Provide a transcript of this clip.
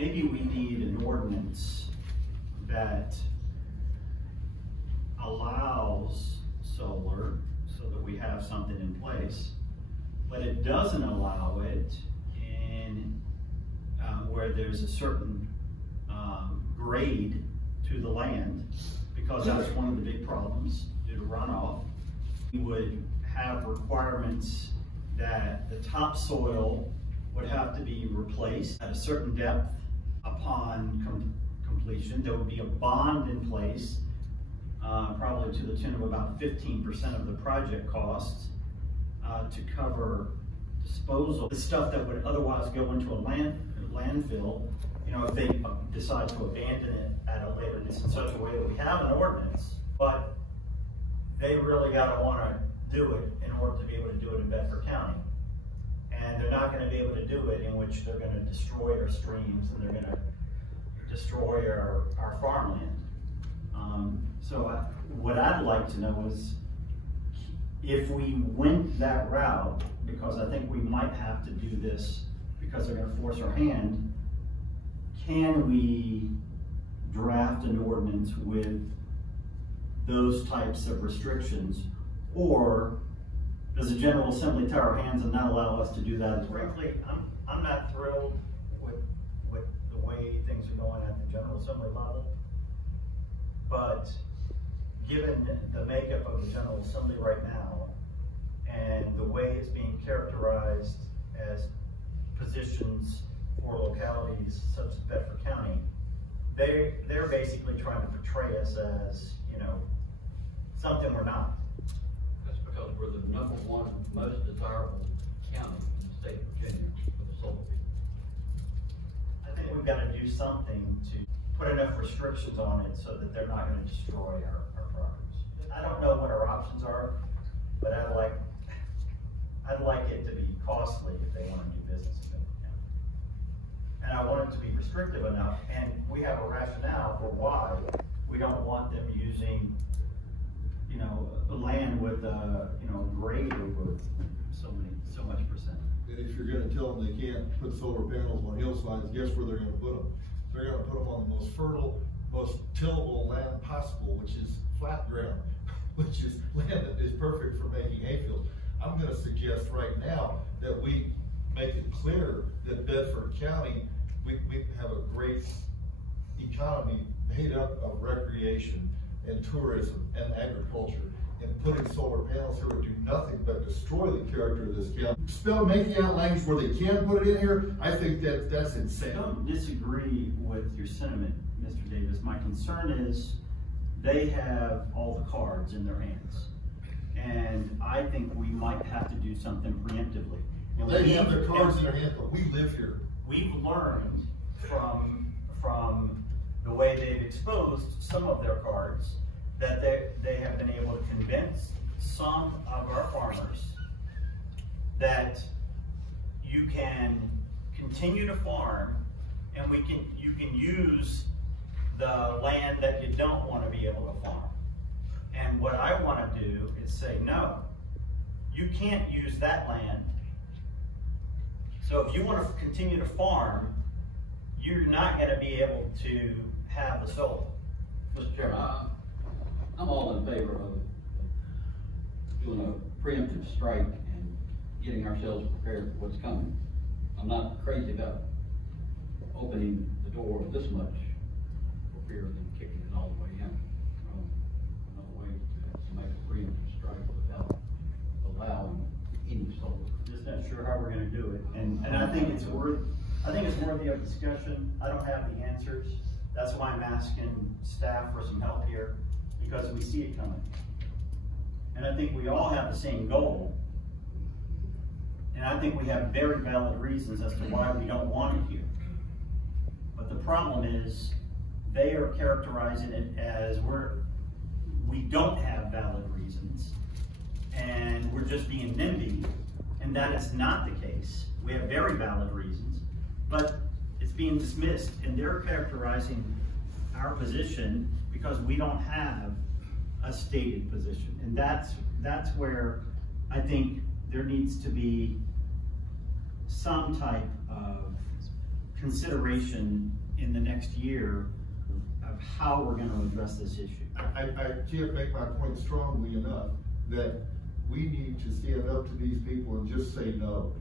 maybe we need an ordinance that allows solar so that we have something in place, but it doesn't allow it in where there's a certain grade to the land, because that's one of the big problems due to runoff. We would have requirements that the topsoil would have to be replaced at a certain depth upon completion. There would be a bond in place, probably to the tune of about 15% of the project costs, to cover disposal. The stuff that would otherwise go into a landfill, you know, if they decide to abandon it at a later date, in such a way that we have an ordinance, but they really gotta wanna do it in order to be able to do it in Bedford County. And they're not gonna be able to do it in which they're gonna destroy our streams and they're gonna destroy our farmland. What I'd like to know is, if we went that route, because I think we might have to do this because they're going to force our hand, can we draft an ordinance with those types of restrictions, or does the General Assembly tie our hands and not allow us to do that as well? Frankly, I'm not thrilled with the way things are going at the General Assembly level, but given the makeup of the General Assembly right now and the way it's being characterized as positions for localities such as Bedford County, they're basically trying to portray us as, you know, something we're not. That's because we're the #1 most desirable county in the state of Virginia for the solar field. I think we've got to do something to put enough restrictions on it so that they're not going to destroy our properties. I don't know what our options are, but I'd like it to be costly if they want to do business in Bedford County. And I want it to be restrictive enough, and we have a rationale for why we don't want them using, you know, land with you know, grade over so much percent. And if you're going to tell them they can't put solar panels on hillsides, guess where they're going to put them? They're going to put them on the most fertile, most tillable land possible, which is flat ground, which is land that is perfect for making hayfields. I'm going to suggest right now that we make it clear that Bedford County, we have a great economy made up of recreation and tourism and agriculture, and putting solar panels here would do nothing but destroy the character of this county. Making out language where they can put it in here, I think that's insane. I don't disagree with your sentiment, Mr. Davis. My concern is they have all the cards in their hands, and I think we might have to do something preemptively. And they have their cards in their hands, but we live here. We've learned from the way they've exposed some of their cards that they have been able to convince some of our farmers that you can continue to farm and you can use the land that you don't want to be able to farm. And what I want to do is say, no, you can't use that land. So if you want to continue to farm, you're not going to be able to have the solar. Mr. Chairman, I'm all in favor of doing a preemptive strike and getting ourselves prepared for what's coming. I'm not crazy about opening the door this much for fear of them kicking it all the way in. Another way to make a preemptive strike without allowing any solar. Just not sure how we're going to do it, and I think it's worthy of discussion. I don't have the answers. That's why I'm asking staff for some help here, because we see it coming. And I think we all have the same goal. And I think we have very valid reasons as to why we don't want it here. But the problem is, they are characterizing it as we don't have valid reasons, and we're just being NIMBY, and that is not the case. We have very valid reasons, but it's being dismissed, and they're characterizing our position because we don't have a stated position. And that's where I think there needs to be some type of consideration in the next year of how we're gonna address this issue. I can't make my point strongly enough that we need to stand up to these people and just say no.